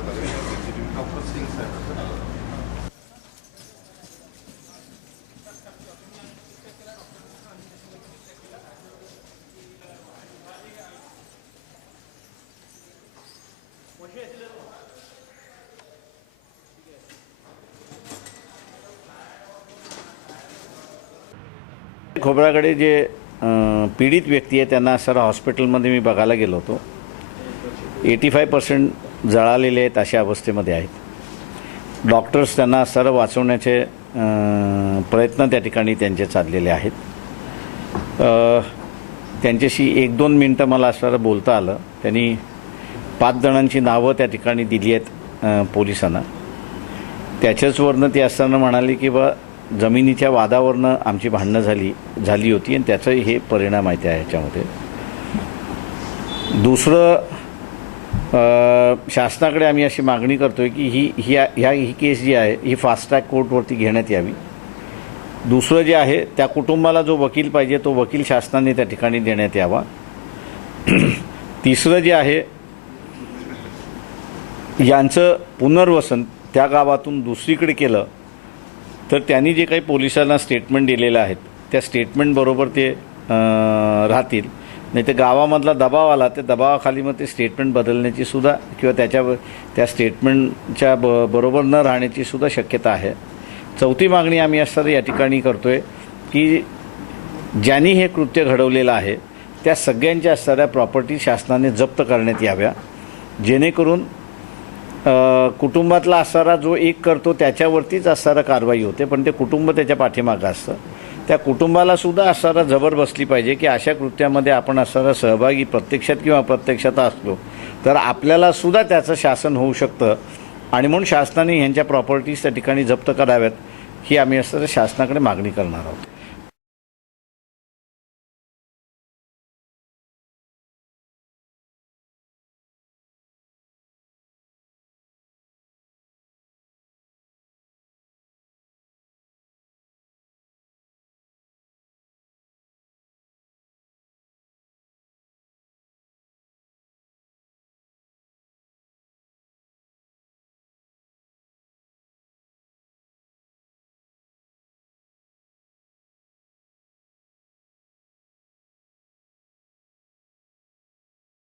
घेण्यात आले CCTV doctor Singh साहेब खोब्रागडे जे पीडित व्यक्ती आहे त्यांना सर हॉस्पिटलमध्ये मी बघायला गेलो होतो. 85% जळालेले आहेत अशा अवस्थेमध्ये आहेत. डॉक्टर्स त्यांना सर वाचवण्याचे प्रयत्न त्या ठिकाणी त्यांचे चाललेले आहेत. त्यांच्याशी 1-2 मिनटं मला सर बोलता आलं. त्यांनी 5 जणांची नावं त्या ठिकाणी दिली आहेत पोलिसांना. त्याच्याचवरनं ते असताना म्हणाले की बा जमिनीच्या वादावरनं आमची भांडणं झाली होती आणि त्याचा हे परिणाम आहे त्या ह्याच्यामध्ये. दुसरं शासनाकडे आम्ही अशी मागणी करतो आहे की ही केस जी आहे ही फास्ट ट्रॅक कोर्टवरती घेण्यात यावी. दुसरं जे आहे त्या कुटुंबाला जो वकील पाहिजे तो वकील शासनाने त्या ठिकाणी देण्यात यावा. तिसरं जे आहे यांचं पुनर्वसन त्या गावातून दुसरीकडे केलं तर त्यांनी जे काही पोलिसांना स्टेटमेंट दिलेलं आहेत त्या स्टेटमेंटबरोबर ते राहतील. नाही तर गावामधला दबाव आला त्या दबावाखाली मग ते स्टेटमेंट बदलण्याची सुद्धा किंवा त्या स्टेटमेंटच्या बरोबर न राहण्याची सुद्धा शक्यता आहे. चौथी मागणी आम्ही असं या ठिकाणी करतो आहे की ज्यांनी हे कृत्य घडवलेलं आहे त्या सगळ्यांच्या असणाऱ्या प्रॉपर्टी शासनाने जप्त करण्यात याव्या, जेणेकरून कुटुंबातला असणारा जो एक करतो त्याच्यावरतीच असणारा कारवाई होते, पण ते कुटुंब त्याच्या पाठीमागं असतं. त्या कुटुंबाला सुद्धा असणारा जबर बसली पाहिजे की अशा कृत्यामध्ये आपण असणारा सहभागी प्रत्यक्षात किंवा अप्रत्यक्षात असलो तर आपल्याला सुद्धा त्याचं शासन होऊ शकतं. आणि म्हणून शासनाने ह्यांच्या प्रॉपर्टीज त्या ठिकाणी जप्त कराव्यात ही आम्ही असणाऱ्या शासनाकडे मागणी करणार आहोत.